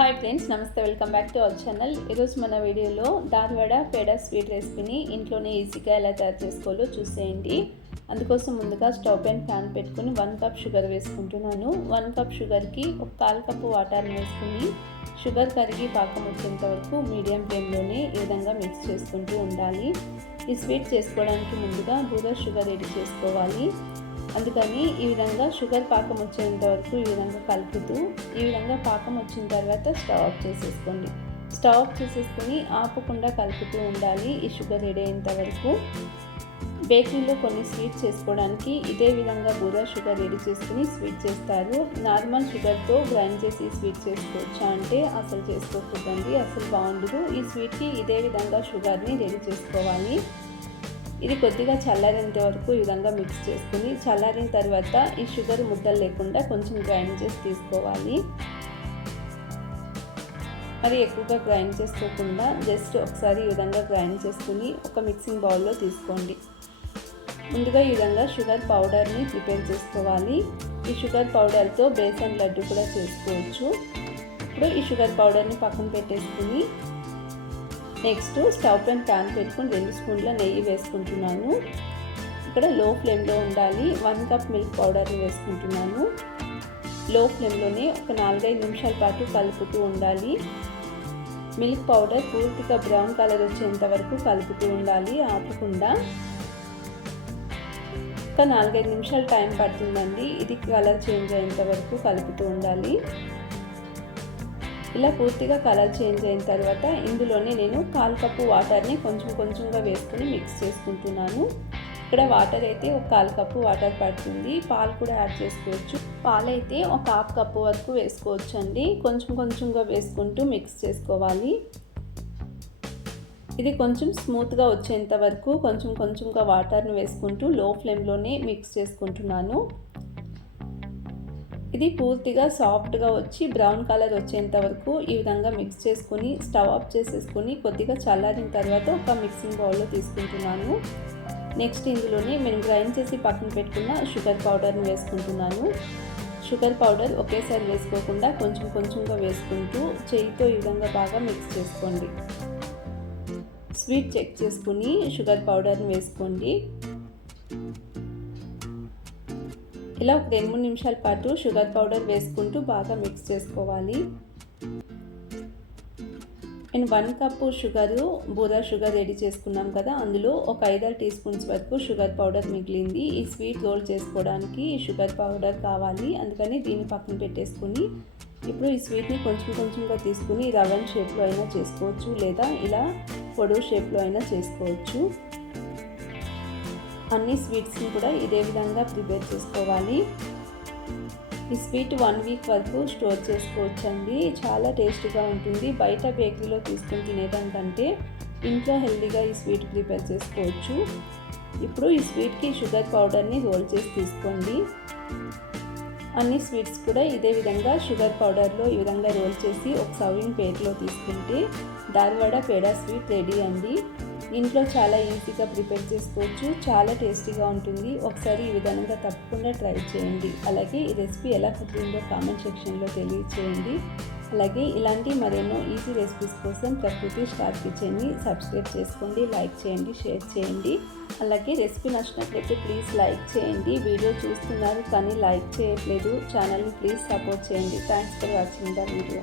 Hi friends నమస్తే welcome back to our channel. ఈరోజు మన వీడియోలో దార్వాడ పేడ స్వీట్ రెసిపీని ఇంట్లోనే ఈజీగా ఎలా తయారు చేసుకోవాలో చూసేయండి. అందుకోసం ముందుగా స్టవ్ అండ్ ఫ్యాన్ పెట్టుకుని వన్ కప్ షుగర్ వేసుకుంటున్నాను. వన్ కప్ షుగర్కి ఒక కాల్ కప్పు వాటర్ని వేసుకుని షుగర్ కరిగి పాకం వచ్చేంత వరకు మీడియం ఫ్లేమ్లోనే ఈ విధంగా మిక్స్ చేసుకుంటూ ఉండాలి. ఈ స్వీట్ చేసుకోవడానికి ముందుగా బూర షుగర్ రెడీ చేసుకోవాలి. అందుకని ఈ విధంగా షుగర్ పాకం వచ్చేంత వరకు ఈ విధంగా కలుపుతూ ఈ విధంగా పాకం వచ్చిన తర్వాత స్టవ్ ఆఫ్ చేసేసుకోండి. స్టవ్ ఆఫ్ చేసేసుకుని ఆపకుండా కలుపుతూ ఉండాలి ఈ షుగర్ ఎడేంత వరకు. బేకరీలో కొన్ని స్వీట్ చేసుకోవడానికి ఇదే విధంగా బూర షుగర్ రెడీ చేసుకుని స్వీట్ చేస్తారు. నార్మల్ షుగర్తో గ్రైండ్ చేసి స్వీట్ చేసుకోవచ్చా అంటే అసలు చేసుకోకూడదండి అసలు బాగుండదు. ఈ స్వీట్కి ఇదే విధంగా షుగర్ని రెడీ చేసుకోవాలి. ఇది కొద్దిగా చల్లారేంత వరకు ఈ విధంగా మిక్స్ చేసుకుని చల్లారిన తర్వాత ఈ షుగర్ ముద్దలు లేకుండా కొంచెం గ్రైండ్ చేసి తీసుకోవాలి. మరి ఎక్కువగా గ్రైండ్ చేసుకోకుండా జస్ట్ ఒకసారి ఈ విధంగా గ్రైండ్ చేసుకుని ఒక మిక్సింగ్ బౌల్లో తీసుకోండి. ముందుగా ఈ విధంగా షుగర్ పౌడర్ని ప్రిపేర్ చేసుకోవాలి. ఈ షుగర్ పౌడర్తో బేసన్ లడ్డు కూడా చేసుకోవచ్చు. ఇప్పుడు ఈ షుగర్ పౌడర్ని పక్కన పెట్టేసుకుని నెక్స్ట్ స్టవ్ పైన ప్యాన్ పెట్టుకుని రెండు స్పూన్ల నెయ్యి వేసుకుంటున్నాను. ఇక్కడ లో ఫ్లేమ్లో ఉండాలి. వన్ కప్ మిల్క్ పౌడర్ని వేసుకుంటున్నాను. లో ఫ్లేమ్లోనే ఒక నాలుగైదు నిమిషాల పాటు కలుపుతూ ఉండాలి. మిల్క్ పౌడర్ పూర్తిగా బ్రౌన్ కలర్ వచ్చేంత వరకు కలుపుతూ ఉండాలి ఆపకుండా. ఒక నాలుగైదు నిమిషాలు టైం పడుతుందండి. ఇది కలర్ చేంజ్ అయ్యేంత వరకు కలుపుతూ ఉండాలి. ఇలా పూర్తిగా కలర్ చేంజ్ అయిన తర్వాత ఇందులోనే నేను కాల్ కప్పు వాటర్ని కొంచెం కొంచెంగా వేసుకుని మిక్స్ చేసుకుంటున్నాను. ఇక్కడ వాటర్ అయితే ఒక కాల్ కప్పు వాటర్ పడుతుంది. పాలు కూడా యాడ్ చేసుకోవచ్చు. పాలు అయితే ఒక హాఫ్ కప్పు వరకు వేసుకోవచ్చు అండి కొంచెం కొంచెంగా వేసుకుంటూ మిక్స్ చేసుకోవాలి. ఇది కొంచెం స్మూత్గా వచ్చేంత వరకు కొంచెం కొంచెంగా వాటర్ని వేసుకుంటూ లో ఫ్లేమ్లోనే మిక్స్ చేసుకుంటున్నాను. ఇది పూర్తిగా సాఫ్ట్గా వచ్చి బ్రౌన్ కలర్ వచ్చేంత వరకు ఈ విధంగా మిక్స్ చేసుకుని స్టవ్ ఆఫ్ చేసేసుకుని కొద్దిగా చల్లారిన తర్వాత ఒక మిక్సింగ్ బౌల్లో తీసుకుంటున్నాను. నెక్స్ట్ ఇందులోనే మేము గ్రైండ్ చేసి పక్కన పెట్టుకున్న షుగర్ పౌడర్ని వేసుకుంటున్నాను. షుగర్ పౌడర్ ఒకేసారి వేసుకోకుండా కొంచెం కొంచెంగా వేసుకుంటూ చేయితో ఈ విధంగా బాగా మిక్స్ చేసుకోండి. స్వీట్ చెక్ చేసుకుని షుగర్ పౌడర్ని వేసుకోండి. ఇలా ఒక రెండు మూడు నిమిషాల పాటు షుగర్ పౌడర్ వేసుకుంటూ బాగా మిక్స్ చేసుకోవాలి. నేను వన్ కప్పు షుగరు బూరా షుగర్ రెడీ చేసుకున్నాం కదా అందులో ఒక ఐదారు టీ స్పూన్స్ వరకు షుగర్ పౌడర్ మిగిలింది. ఈ స్వీట్ రోల్ చేసుకోవడానికి ఈ షుగర్ పౌడర్ కావాలి అందుకని దీన్ని పక్కన పెట్టేసుకుని ఇప్పుడు ఈ స్వీట్ని కొంచెం కొంచెంగా తీసుకుని రవన్ షేప్లో అయినా చేసుకోవచ్చు లేదా ఇలా పొడవు షేప్లో అయినా చేసుకోవచ్చు. అన్ని స్వీట్స్ని కూడా ఇదే విధంగా ప్రిపేర్ చేసుకోవాలి. ఈ స్వీట్ వన్ వీక్ వరకు స్టోర్ చేసుకోవచ్చండి. చాలా టేస్టీగా ఉంటుంది. బయట బేకరీలో తీసుకుని తినేదానికంటే ఇంట్లో హెల్దీగా ఈ స్వీట్ ప్రిపేర్ చేసుకోవచ్చు. ఇప్పుడు ఈ స్వీట్కి షుగర్ పౌడర్ని రోల్ చేసి తీసుకోండి. అన్ని స్వీట్స్ కూడా ఇదే విధంగా షుగర్ పౌడర్లో ఈ విధంగా రోల్ చేసి ఒక సర్వింగ్ ప్లేట్లో తీసుకుంటే దాల్వాడ పేడా స్వీట్ రెడీ అండి. ఇంట్లో చాలా ఈజీగా ప్రిపేర్ చేసుకోవచ్చు చాలా టేస్టీగా ఉంటుంది. ఒకసారి ఈ విధంగా తప్పకుండా ట్రై చేయండి. అలాగే ఈ రెసిపీ ఎలా కుదిరిందో కామెంట్ సెక్షన్లో తెలియచేయండి. అలాగే ఇలాంటి మరెన్నో ఈజీ రెసిపీస్ కోసం ప్రకృతి స్టార్ కిచెన్ని సబ్స్క్రైబ్ చేసుకోండి లైక్ చేయండి షేర్ చేయండి. అలాగే రెసిపీ నచ్చినట్లయితే ప్లీజ్ లైక్ చేయండి. వీడియో చూస్తున్నారు కానీ లైక్ చేయట్లేదు. ఛానల్ని ప్లీజ్ సపోర్ట్ చేయండి. Thanks for watching the video.